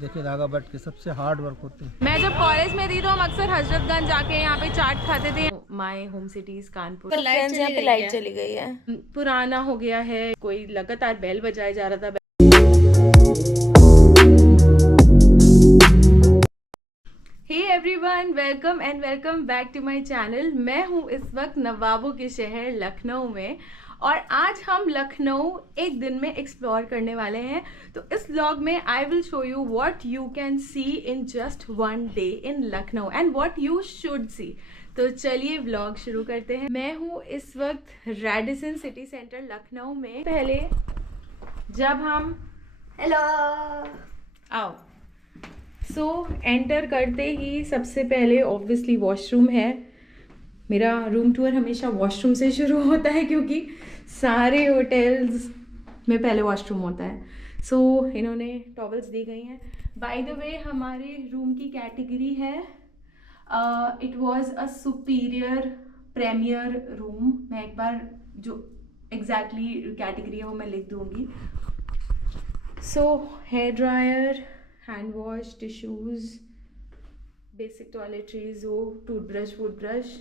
देखे धागा बट के सबसे हार्ड वर्क होते हैं। मैं जब कॉलेज में थी तो हम अक्सर हजरतगंज जाके यहाँ पे चाट खाते थे। My home city is Kanpur. तो फ्रेंड्स, यहाँ पे लाइट चली गई है, पुराना हो गया है, कोई लगातार बेल बजाया जा रहा था। Hey everyone, welcome and welcome back to my channel. मैं हूँ इस वक्त नवाबों के शहर लखनऊ में और आज हम लखनऊ एक दिन में एक्सप्लोर करने वाले हैं। तो इस व्लॉग में I will show you what you can see in just one day in Lucknow and what you should see. तो चलिए व्लॉग शुरू करते हैं। मैं हूँ इस वक्त रेडिसन सिटी सेंटर लखनऊ में। पहले जब हम आओ एंटर करते ही सबसे पहले ऑब्वियसली वॉशरूम है। मेरा रूम टूर हमेशा वॉशरूम से शुरू होता है क्योंकि सारे होटल्स में पहले वॉशरूम होता है। सो इन्होंने टॉवल्स दी गई हैं। बाय द वे हमारे रूम की कैटेगरी है it was a superior premier room. मैं एक बार जो एग्जैक्टली कैटेगरी है वो मैं लिख दूँगी। So hair dryer, hand wash, tissues, basic toiletries हो, toothbrush wood brush,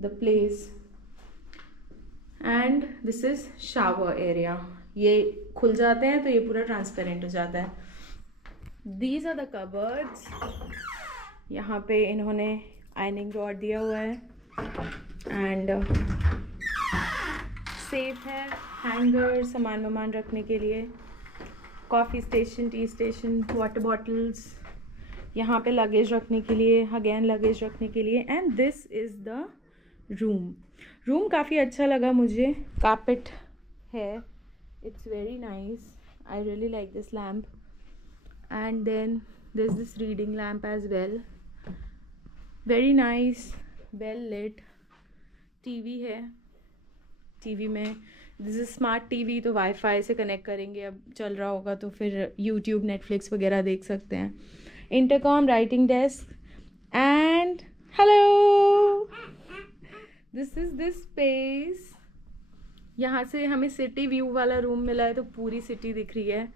the place and this is shower area. ये खुल जाते हैं तो ये पूरा ट्रांसपेरेंट हो जाता है। These are the cupboards. यहाँ पे इन्होंने आयनिंग रॉड दिया हुआ है एंड सेफ है, हैंगर सामान वामान रखने के लिए, coffee station, T station, water bottles, यहाँ पे लगेज रखने के लिए, अगेन लगेज रखने के लिए। And this is the room काफ़ी अच्छा लगा मुझे। कारपेट है, it's very nice, I really like this lamp and then this reading lamp as well, very nice, well lit. TV है, टीवी में दिस इज स्मार्ट टीवी, तो wifi से connect करेंगे, अब चल रहा होगा तो फिर यूट्यूब, नेटफ्लिक्स वगैरह देख सकते हैं। Intercom, writing desk and hello, this is this space. यहाँ से हमें सिटी व्यू वाला रूम मिला है तो पूरी सिटी दिख रही है।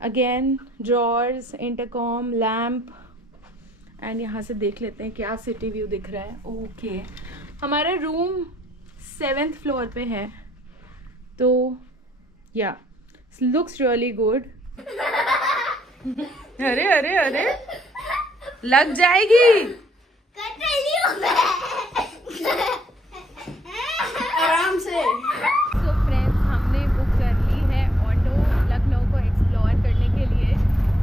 Again drawers, intercom, lamp and यहाँ से देख लेते हैं क्या सिटी व्यू दिख रहा है। ओके, हमारा रूम 7th फ्लोर पे है तो या लुक्स रियली गुड। अरे अरे अरे लग जाएगी, आराम से। सो फ्रेंड्स, हमने बुक कर ली है ऑटो लखनऊ को एक्सप्लोर करने के लिए।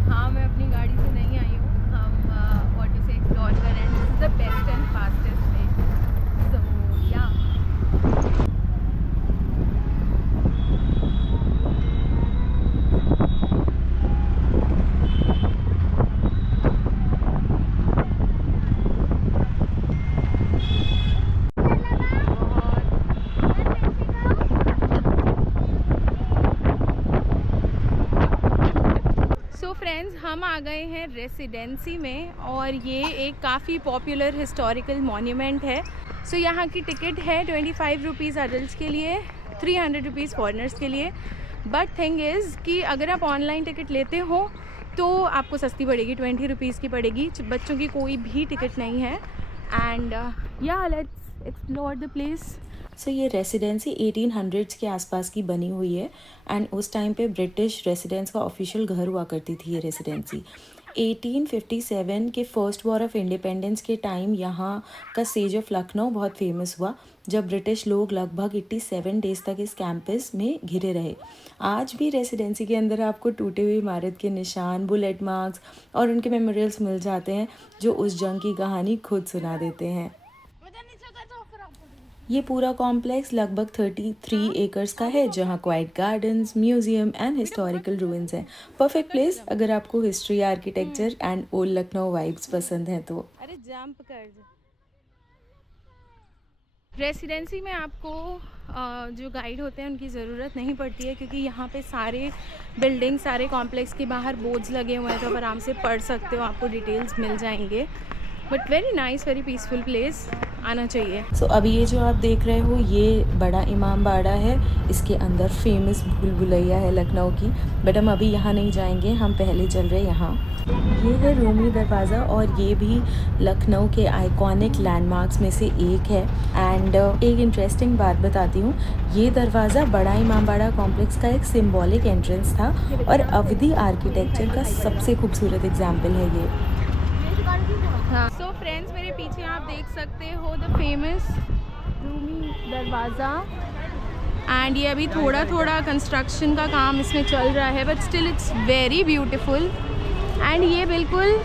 हाँ, मैं अपनी गाड़ी से नहीं आई हूँ, हम ऑटो से एक्सप्लोर कर रहे हैं। This is the best and fastest way. So yeah friends, हम आ गए हैं रेसिडेंसी में और ये एक काफ़ी पॉपुलर हिस्टोरिकल मॉन्यूमेंट है। सो यहाँ की टिकट है 25 रुपीज़ अडल्ट के लिए, 300 रुपीज़ फॉरेनर्स के लिए। बट थिंग इज़ कि अगर आप ऑनलाइन टिकट लेते हो तो आपको सस्ती पड़ेगी, 20 रुपीज़ की पड़ेगी। बच्चों की कोई भी टिकट नहीं है। एंड या लेट्स एक्सप्लोर द प्लेस। सो ये रेसिडेंसी 1800s के आसपास की बनी हुई है एंड उस टाइम पे ब्रिटिश रेसिडेंस का ऑफिशियल घर हुआ करती थी ये रेसिडेंसी। 1857 के फर्स्ट वॉर ऑफ इंडिपेंडेंस के टाइम यहाँ का सेज ऑफ लखनऊ बहुत फेमस हुआ, जब ब्रिटिश लोग लगभग 87 डेज तक इस कैंपस में घिरे रहे। आज भी रेसिडेंसी के अंदर आपको टूटे हुए इमारत के निशान, बुलेट मार्क्स और उनके मेमोरियल्स मिल जाते हैं जो उस जंग की कहानी खुद सुना देते हैं। ये पूरा कॉम्प्लेक्स लगभग 33 एकर्स का है जहाँ quite gardens, museum and historical ruins हैं। परफेक्ट प्लेस अगर आपको history, architecture and old Lucknow vibes पसंद हैं तो। अरे जंप कर। रेसिडेंसी में आपको जो गाइड होते हैं उनकी ज़रूरत नहीं पड़ती है क्योंकि यहाँ पे सारे बिल्डिंग, सारे कॉम्प्लेक्स के बाहर बोर्ड्स लगे हुए हैं तो आप आराम से पढ़ सकते हो, आपको डिटेल्स मिल जाएंगे। But very nice, very peaceful place. आना चाहिए। सो अभी ये जो आप देख रहे हो ये बड़ा इमाम बाड़ा है, इसके अंदर फेमस भूल भुलैया है लखनऊ की, बट हम अभी यहाँ नहीं जाएंगे, हम पहले चल रहे यहाँ। ये है रूमी दरवाज़ा और ये भी लखनऊ के आइकॉनिक लैंडमार्क्स में से एक है। एंड एक इंटरेस्टिंग बात बताती हूँ, ये दरवाज़ा बड़ा इमाम बाड़ा कॉम्प्लेक्स का एक सिंबॉलिक एंट्रेंस था और अवधी आर्किटेक्चर का सबसे खूबसूरत एग्जाम्पल है ये। हाँ, सो फ्रेंड्स मेरे पीछे आप देख सकते हो द फेमस रूमी दरवाज़ा, एंड ये अभी थोड़ा थोड़ा कंस्ट्रक्शन का काम इसमें चल रहा है, but still it's very beautiful. And ये बिल्कुल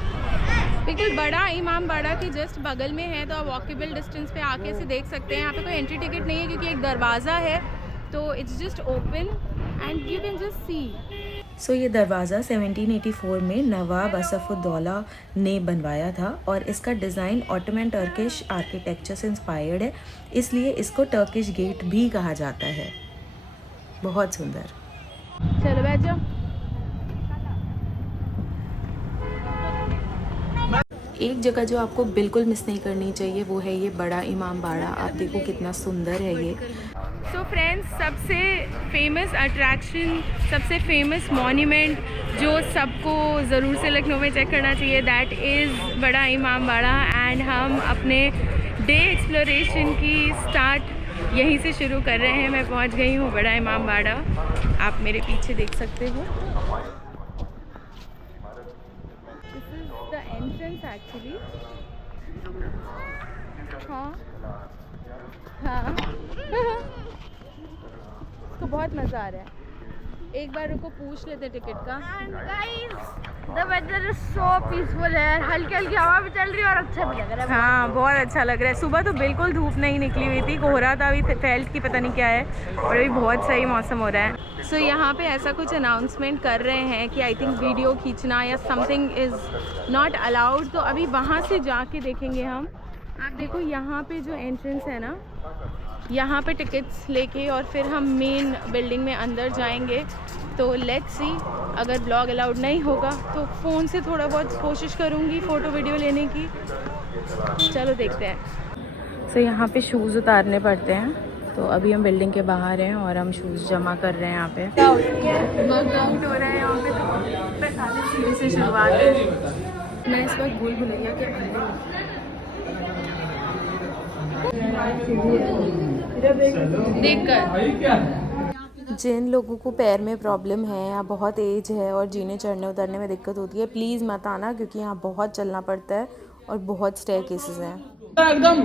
बड़ा इमाम बाड़ा की जस्ट बगल में है, तो आप वॉकेबल डिस्टेंस पे आके से देख सकते हैं। यहाँ पे कोई एंट्री टिकट नहीं है क्योंकि एक दरवाज़ा है, तो it's just open and you can just see. So ये दरवाज़ा 1784 में नवाब असफ़ुद्दौला ने बनवाया था और इसका डिज़ाइन ऑटोमन टर्किश आर्किटेक्चर से इंस्पायर्ड है, इसलिए इसको टर्किश गेट भी कहा जाता है। बहुत सुंदर। चलो बैठ जाओ। एक जगह जो आपको बिल्कुल मिस नहीं करनी चाहिए वो है ये बड़ा इमाम बाड़ा। आप देखो कितना सुंदर है ये। सो फ्रेंड्स, सबसे फेमस अट्रैक्शन, सबसे फेमस मॉन्यूमेंट जो सबको ज़रूर से लखनऊ में चेक करना चाहिए, दैट इज़ बड़ा इमाम बाड़ा। एंड हम अपने डे एक्सप्लोरेशन की स्टार्ट यहीं से शुरू कर रहे हैं। मैं पहुंच गई हूँ बड़ा इमाम बाड़ा, आप मेरे पीछे देख सकते हो। This is the entrance actually. हाँ हाँ इसको बहुत मज़ा आ रहा है। एक बार उनको पूछ लेते टिकट का। The weather is so peaceful है, हल्की हल्की हवा भी चल रही है और अच्छा भी लग रहा है। हाँ, बहुत अच्छा लग रहा है। सुबह तो बिल्कुल धूप नहीं निकली हुई थी, कोहरा था, अभी फेल्ट की पता नहीं क्या है, और अभी बहुत सही मौसम हो रहा है। सो यहाँ पे ऐसा कुछ अनाउंसमेंट कर रहे हैं कि आई थिंक वीडियो खींचना या समथिंग इज़ नॉट अलाउड, तो अभी वहाँ से जाके देखेंगे हम। आप देखो यहाँ पे जो एंट्रेंस है ना, यहाँ पे टिकट्स लेके और फिर हम मेन बिल्डिंग में अंदर जाएंगे। तो लेट्स सी, अगर ब्लॉग अलाउड नहीं होगा तो फ़ोन से थोड़ा बहुत कोशिश करूँगी फ़ोटो वीडियो लेने की। चलो देखते हैं। सो यहाँ पे शूज़ उतारने पड़ते हैं, तो अभी हम बिल्डिंग के बाहर हैं और हम शूज़ जमा कर रहे हैं यहाँ पे। वर्कआउट हो रहा है यहाँ पे, तो पहले सीढ़ी से शुरुआत है। मैं इस वक्त भूल भुलैया के अंदर देखकर। जिन लोगों को पैर में प्रॉब्लम है या बहुत एज है और जीने चढ़ने उतरने में दिक्कत होती है, प्लीज़ मत आना, क्योंकि यहाँ बहुत चलना पड़ता है और बहुत स्टेयर केसेस हैं एकदम।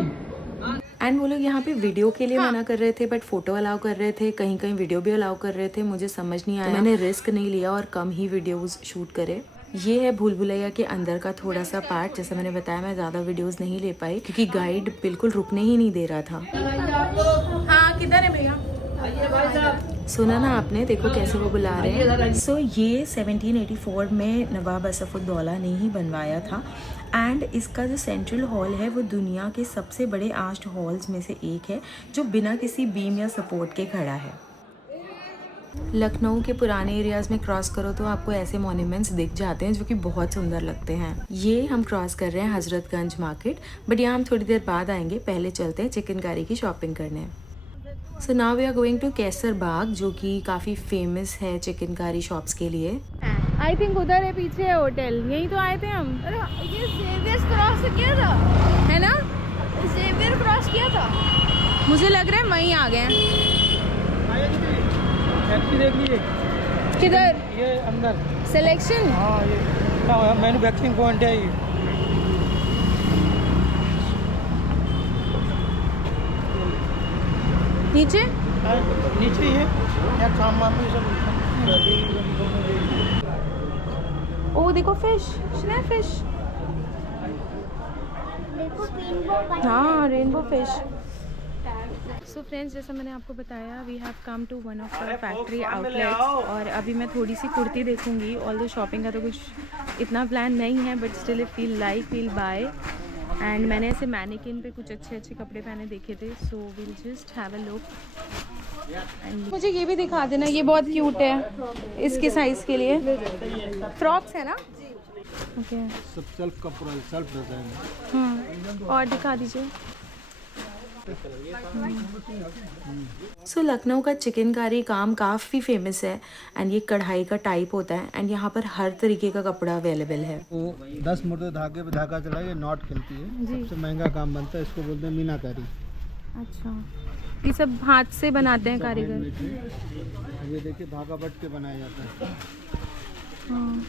एंड वो लोग यहाँ पे वीडियो के लिए मना कर रहे थे, बट फ़ोटो अलाउ कर रहे थे, कहीं कहीं वीडियो भी अलाउ कर रहे थे। मुझे समझ नहीं आया, तो मैंने रिस्क नहीं लिया और कम ही वीडियोज़ शूट करे। ये है भूल भुलैया के अंदर का थोड़ा सा पार्ट। जैसे मैंने बताया, मैं ज़्यादा वीडियोस नहीं ले पाई क्योंकि गाइड बिल्कुल रुकने ही नहीं दे रहा था। हाँ, किधर है भैया? सुना ना आपने, देखो कैसे वो बुला रहे हैं। सो ये 1784 में नवाब असफ़ुद्दौला ने ही बनवाया था। एंड इसका जो सेंट्रल हॉल है वो दुनिया के सबसे बड़े आर्च्ड हॉल्स में से एक है, जो बिना किसी बीम या सपोर्ट के खड़ा है। लखनऊ के पुराने एरियाज़ में क्रॉस करो तो आपको ऐसे मॉन्यूमेंट्स दिख जाते हैं जो कि बहुत सुंदर लगते हैं। ये हम क्रॉस कर रहे हैं हजरतगंज मार्केट, बट यहाँ हम थोड़ी देर बाद आएंगे। पहले चलते हैं चिकनकारी की शॉपिंग करने। So now we are going to Kaiser Bagh, जो कि काफ़ी फेमस है चिकनकारी शॉप्स के लिए। आई थिंक उधर है, पीछे है होटल, यहीं तो आए थे हम। अरे ये ज़ेवियर क्रॉस किया था, है ना? ज़ेवियर क्रॉस किया था। मुझे लग रहा है वहीं आ गए। देख लीजिए किधर? ये अंदर सिलेक्शन। हाँ, ये मैन्युफैक्चरिंग पॉइंट है। ये नीचे नीचे ही है या काम वाम में सब। ओ देखो फिश, फिश। हाँ, रेनबो फिश। सो फ्रेंड्स, जैसा मैंने आपको बताया, we have come to one of the factory outlets, और अभी मैं थोड़ी सी कुर्ती देखूंगी। ऑल्दो शॉपिंग का तो कुछ इतना प्लान नहीं है, but still if feel by. And मैंने ऐसे मैनिकिन पे कुछ अच्छे कपड़े पहने देखे थे, so will just have a look. And मुझे ये भी दिखा देना, ये बहुत क्यूट है इसके साइज़ के लिए। फ्रॉक्स है ना? ओके, सब सेल्फ का पूरा सेल्फ डिजाइन है। और दिखा दीजिए। सो लखनऊ का चिकन कारी काम काफ़ी फेमस है एंड ये कढ़ाई का टाइप होता है एंड यहाँ पर हर तरीके का कपड़ा अवेलेबल है। वो 10 मुर्दे धागे पे धागा चला के नॉट खिलती है, सबसे महंगा काम बनता है, इसको बोलते हैं मीनाकारी। अच्छा, ये सब हाथ से बनाते हैं कारीगर। ये देखिए धागा बट के बनाया जाता है। हाँ।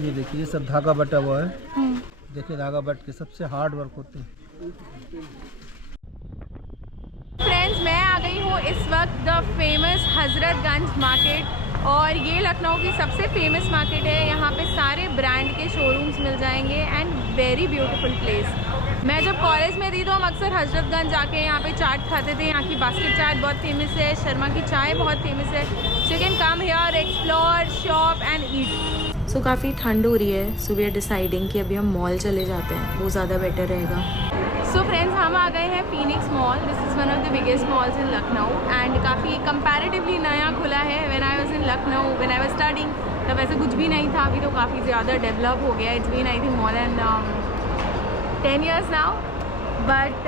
ये देखिए ये सब धागा बटा हुआ है, देखिए धागा बट के सबसे हार्ड वर्क होते हैं। फ्रेंड्स, मैं आ गई हूँ इस वक्त द फेमस हज़रतगंज मार्केट और ये लखनऊ की सबसे फेमस मार्केट है। यहाँ पे सारे ब्रांड के शोरूम्स मिल जाएंगे एंड वेरी ब्यूटीफुल प्लेस। मैं जब कॉलेज में थी तो हम अक्सर हज़रतगंज आके यहाँ पे चाट खाते थे। यहाँ की बास्केट चाट बहुत फेमस है, शर्मा की चाय बहुत फेमस है। So you can come here, explore, shop and eat. So काफ़ी ठंड हो रही है, सो वी आर डिसाइडिंग कि अभी हम मॉल चले जाते हैं, वो ज़्यादा बेटर रहेगा। सो फ्रेंड्स, हम आ गए हैं Phoenix mall. This is one of the biggest malls in Lucknow and काफ़ी कंपैरेटिवली नया खुला है। When I was in Lucknow, when I was studying, तब ऐसे कुछ भी नहीं था। अभी तो काफ़ी ज़्यादा डेवलप हो गया। It's been I think more than 10 years now, but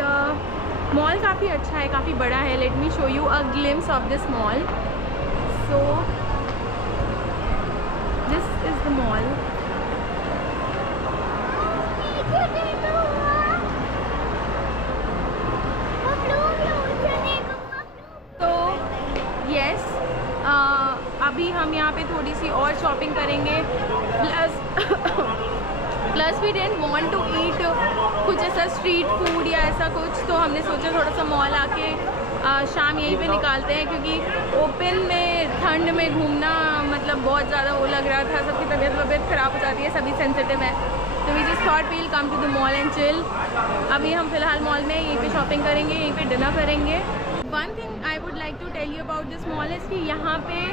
mall काफ़ी अच्छा है, काफ़ी बड़ा है। Let me show you a glimpse of this mall. So this is the mall. अभी हम यहाँ पे थोड़ी सी और शॉपिंग करेंगे, plus we don't want to eat कुछ ऐसा स्ट्रीट फूड या ऐसा कुछ, तो हमने सोचा थोड़ा सा मॉल आके शाम यहीं पे निकालते हैं, क्योंकि ओपन में ठंड में घूमना मतलब बहुत ज़्यादा वो लग रहा था। सबकी तबीयत ख़राब हो जाती है, सभी सेंसिटिव है, तो we just thought we'll come to the mall and chill. अभी हम फ़िलहाल मॉल में यहीं पे शॉपिंग करेंगे, यहीं पे डिनर करेंगे। One thing I would like to tell you about this mall is कि यहाँ पे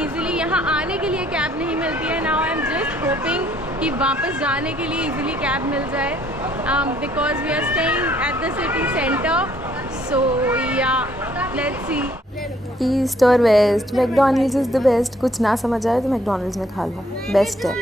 ईज़िली यहाँ आने के लिए कैब नहीं मिलती है। Now I am just hoping कि वापस जाने के लिए ईज़िली कैब मिल जाए, because we are staying at the city centre. So yeah let's see. East और west, McDonald's is the best. कुछ ना समझ आए तो मैकडॉनल्ड्स में खा लो, बेस्ट है।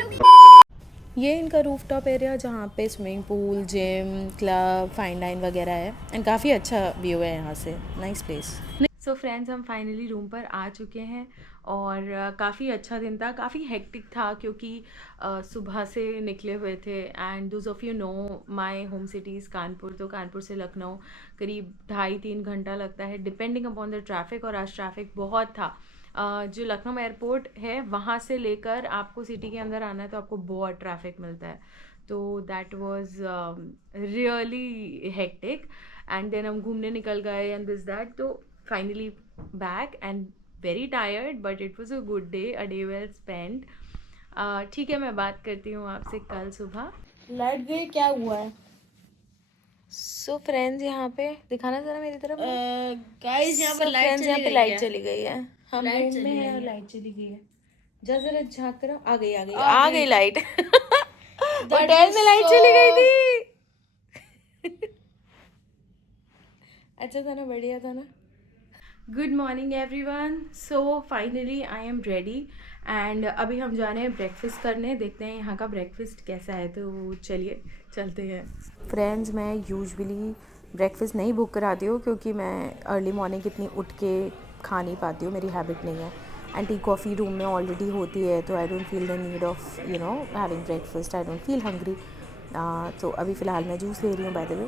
ये इनका रूफटॉप एरिया जहाँ पे swimming pool, gym, club, fine dine वगैरह है एंड काफ़ी अच्छा व्यू है यहाँ से, नाइस प्लेस। सो फ्रेंड्स, हम फाइनली रूम पर आ चुके हैं और काफ़ी अच्छा दिन था, काफ़ी हेक्टिक था क्योंकि सुबह से निकले हुए थे। And those of you know my home city is Kanpur, तो कानपुर से लखनऊ करीब 2.5-3 घंटा लगता है डिपेंडिंग अपॉन द ट्रैफिक, और आज ट्रैफिक बहुत था। जो लखनऊ एयरपोर्ट है वहाँ से लेकर आपको सिटी के अंदर आना है तो आपको बहुत ट्रैफिक मिलता है, तो that was really hectic. And then हम घूमने निकल गए एंड दिस दैट, तो finally back and very tired, but it was a good day, a day well spent. ठीक है, मैं बात करती हूँ आपसे कल सुबह। लाइट गई, क्या हुआ है? सो फ्रेंड्स, यहाँ पे दिखाना जरा मेरी तरफ। गाइस यहाँ पर लाइट चली गई है। हम रूम में हैं और लाइट चली गई है। जरा झाँक कर आ गई लाइट। होटल में लाइट चली गई थी। अच्छा था ना, बढ़िया था ना। Good morning everyone. So finally I am ready and अभी हम जा रहे हैं ब्रेकफास्ट करने। देखते हैं यहाँ का ब्रेकफास्ट कैसा है, तो चलिए चलते हैं। फ्रेंड्स, मैं यूजुअली ब्रेकफास्ट नहीं बुक कराती हूँ क्योंकि मैं अर्ली मॉर्निंग इतनी उठ के खा नहीं पाती हूँ, मेरी हैबिट नहीं है। एंड टी कॉफ़ी रूम में ऑलरेडी होती है, तो I don't feel the need of having breakfast, I don't feel hungry. तो अभी फ़िलहाल मैं जूस ले रही हूँ बाय द वे।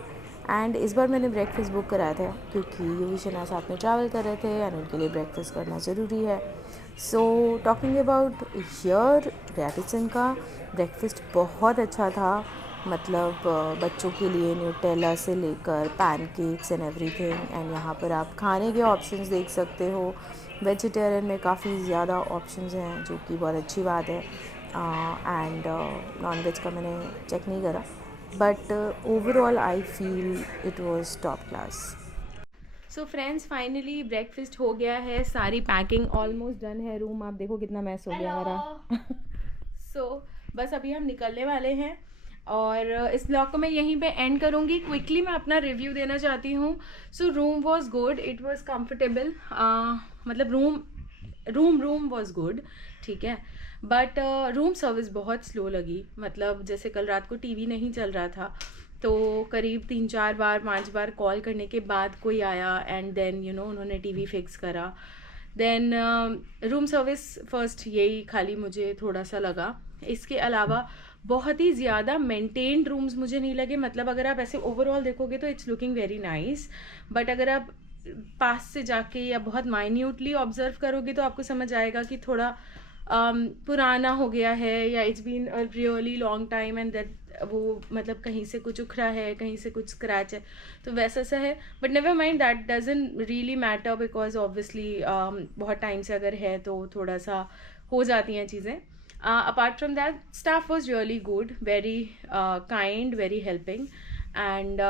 एंड इस बार मैंने ब्रेकफास्ट बुक कराया था क्योंकि यूवी शना साथ में ट्रैवल कर रहे थे एंड उनके लिए ब्रेकफास्ट करना ज़रूरी है। So talking about here, Radisson का ब्रेकफास्ट बहुत अच्छा था। मतलब बच्चों के लिए न्यूटेला से लेकर पैनकेक्स एंड एवरीथिंग। एंड यहाँ पर आप खाने के ऑप्शंस देख सकते हो। वेजिटेरियन में काफ़ी ज़्यादा ऑप्शंस हैं, जो कि बहुत अच्छी बात है। एंड नॉन वेज का मैंने चेक नहीं करा, but overall I feel it was top class. So friends, finally breakfast हो गया है, सारी पैकिंग ऑलमोस्ट डन है। रूम आप देखो कितना मैस हो गया हमारा। सो बस अभी हम निकलने वाले हैं और इस ब्लॉग को मैं यहीं पे एंड करूँगी। क्विकली मैं अपना रिव्यू देना चाहती हूँ। So room was good, it was comfortable, मतलब रूम वॉज गुड, ठीक है। बट रूम सर्विस बहुत स्लो लगी, मतलब जैसे कल रात को टीवी नहीं चल रहा था तो करीब 3-4 बार 5 बार कॉल करने के बाद कोई आया एंड देन यू नो उन्होंने टीवी फिक्स करा. देन रूम सर्विस फर्स्ट यही खाली मुझे थोड़ा सा लगा. इसके अलावा बहुत ही ज़्यादा मेंटेन्ड रूम्स मुझे नहीं लगे. मतलब अगर आप ऐसे ओवरऑल देखोगे तो it's looking very nice, but अगर आप पास से जाके या बहुत माइन्यूटली ऑब्जर्व करोगे तो आपको समझ आएगा कि थोड़ा पुराना हो गया है या it's been a really long time and that वो मतलब कहीं से कुछ उखड़ा है, कहीं से कुछ स्क्रैच है, तो वैसा सा है. But never mind, that doesn't really matter because obviously बहुत टाइम से अगर है तो थोड़ा सा हो जाती हैं चीज़ें. Apart from that, staff was really good, very kind, very helping, and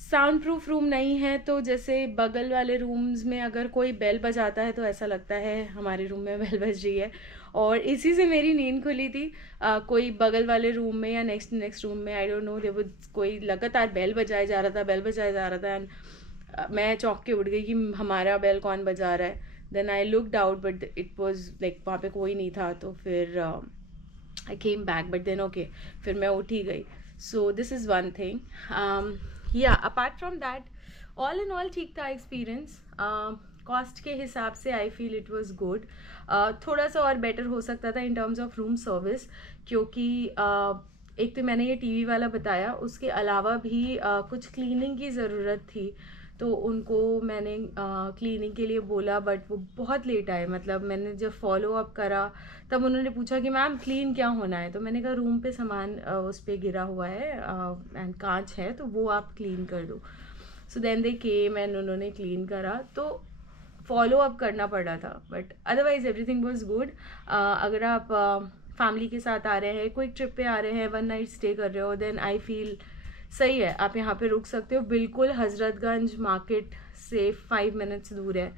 sound proof room नहीं है तो जैसे बगल वाले रूम्स में अगर कोई बेल बजाता है तो ऐसा लगता है हमारे रूम में बेल बज रही है. और इसी से मेरी नींद खुली थी. कोई बगल वाले रूम में या नेक्स्ट रूम में, I don't know, there was कोई लगातार बेल बजाया जा रहा था एंड मैं चौंक के उठ गई कि हमारा बेल कौन बजा रहा है. Then I looked out but it was like वहाँ पे कोई नहीं था, तो फिर I came back, but then okay फिर मैं उठ ही गई. So this is one thing. Yeah apart from that all in all ठीक था एक्सपीरियंस. कॉस्ट के हिसाब से I feel it was good. थोड़ा सा और बेटर हो सकता था in terms of room service, क्योंकि एक तो मैंने ये टीवी वाला बताया, उसके अलावा भी कुछ क्लीनिंग की ज़रूरत थी. तो उनको मैंने क्लीनिंग के लिए बोला बट वो बहुत लेट आए. मतलब मैंने जब फॉलो अप करा तब उन्होंने पूछा कि मैम क्लीन क्या होना है, तो मैंने कहा रूम पे सामान उस पर गिरा हुआ है एंड कांच है तो वो आप क्लीन कर दो. So then they came and उन्होंने क्लीन करा, तो फॉलो अप करना पड़ा था, but otherwise everything was good. अगर आप फैमिली के साथ आ रहे हैं, कोई ट्रिप पे आ रहे हैं, 1 नाइट स्टे कर रहे हो, देन आई फील सही है, आप यहाँ पे रुक सकते हो. बिल्कुल हजरतगंज मार्केट से 5 मिनट्स दूर है.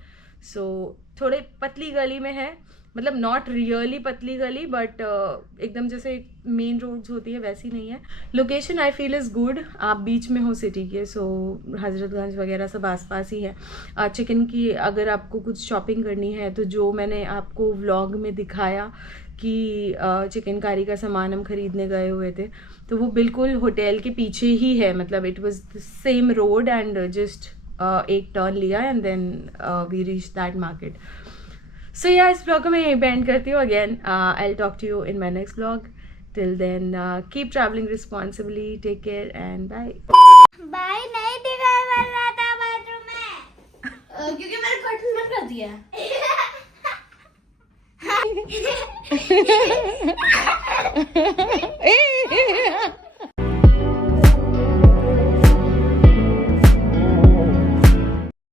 सो थोड़े पतली गली में है, मतलब नॉट रियली पतली गली बट एकदम जैसे मेन रोड्स होती है वैसी नहीं है. Location I feel is good. आप बीच में हो सिटी के, सो हजरतगंज वगैरह सब आसपास ही है. चिकन की अगर आपको कुछ शॉपिंग करनी है तो जो मैंने आपको व्लॉग में दिखाया कि चिकनकारी का सामान हम खरीदने गए हुए थे, तो वो बिल्कुल होटल के पीछे ही है. मतलब it was the same road and just एक टर्न लिया and then we reach that market. So yeah इस ब्लॉग को मैं यहीं बैंड करती हूँ. Again I will talk to you in my next blog. Till then keep travelling responsibly, take care and bye. भाई नहीं दिखाई पड़ रहा था बाथरूम में क्योंकि मैंने कर्टन बंद कर दिया है.